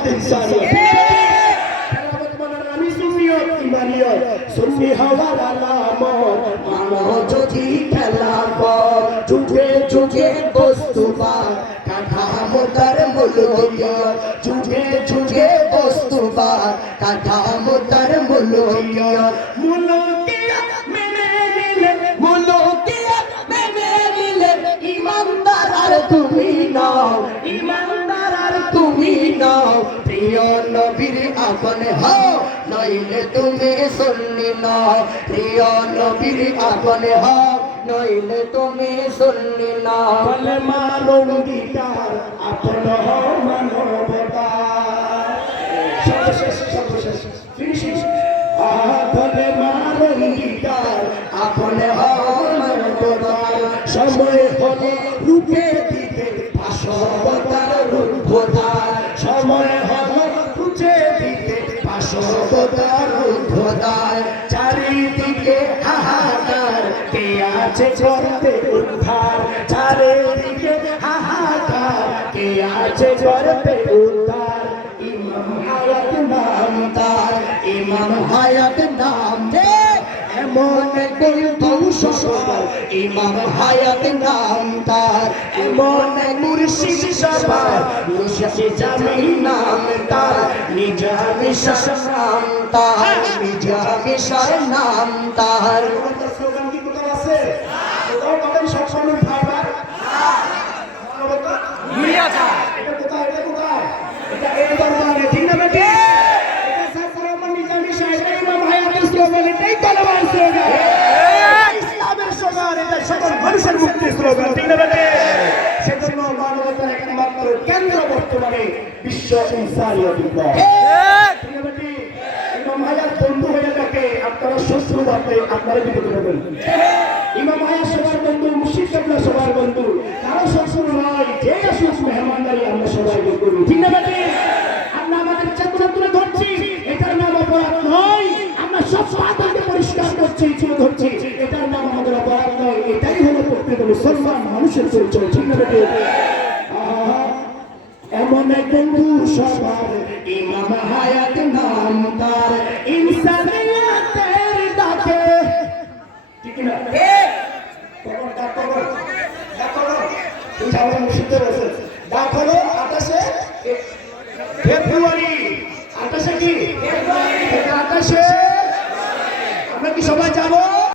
খেলাফত ইনসানিয়ত খেলাফত মানে আমি সুন্নিয়ত ইমানিয়ত সুন্নি হওয়ার আলামত মানো যদি খেলাফত যুগে যুগে বস্তুবা কাঠা মোতার মুলকিয়া যুগে যুগে বস্তুবা কাঠা মোতার মুলকিয়া মুলকিয়া মেনে নিলে মুলকিয়া মেনে নিলে ইমানদার আর তুমি নাও নাও প্রিয় নবীর আপন হও, নইলে তুমি শুননি নাও। প্রিয় নবীর আপন হও, নইলে তুমি শুননি নাও। বলে মারুন আপন হও মানবতা। সময় হলে রূপে রূপতার সময় চারিদিকে হাহাকার। কে আছে করতে উদ্ধার? চারিদিকে হাহাকার। কে আছে করতে এমন কোন সবার ইমাম হায়াত নাম তার। এমন মুর্শিদ সবার মুর্শিদ জামি নাম তার নিজামি নাম তার নিজামি নাম তার। স্লোগান কি কোথাও আছে? কোথাও পাবেন সবসময় ভাইবার? এটা কোথায় এটা কোথায়? এটা এই দরবারে ঠিক না বেটি? এটা সাফর রহমান নিজামী সাহেব ইমাম হায়াতের স্লোগান এটাই তলেবার স্লোগান ইসলামের স্লোগান এটা সকল মানুষের মুক্তির স্লোগান ঠিক না বেটি সেজন্য মানবতার কেন্দ্র বর্তমানে বিশ্ব ইনসানিয়ত ইমাম হায়াত বন্ধু হয়ে থাকে আপনারা শত্রু ভাবতে আপনারা বিপদ হবেন ইমাম হায়াত সবার বন্ধু মুর্শিদ কাবলা সবার বন্ধু কারও শত্রু নয় যে আসুক মেহমানদারি আমরা সবাই করি। ঠিক না বেটি? আমরা আমাদের চেতনা তুলে ধরছি এটার নাম অপরাধ নয় আমরা সব পাতাকে পরিষ্কার করছি তুলে ধরছি এটার নাম আমাদের অপরাধ নয় এটাই হলো প্রকৃত মুসলমান মানুষের পরিচয় ঠিক না বেটি? এমন একজন সবার ইমাম হায়াত নাম তার। ইনসানিয়তের ডাকে। ঠিক না? কবর, ডাক কবর ডাক কবর। তুই যাওয়ার মুর্শিদে বসে ডাক হলো আকাশে ফেব্রুয়ারি। আকাশে কি? ফেব্রুয়ারি। আকাশে আমরা কি সবাই যাব?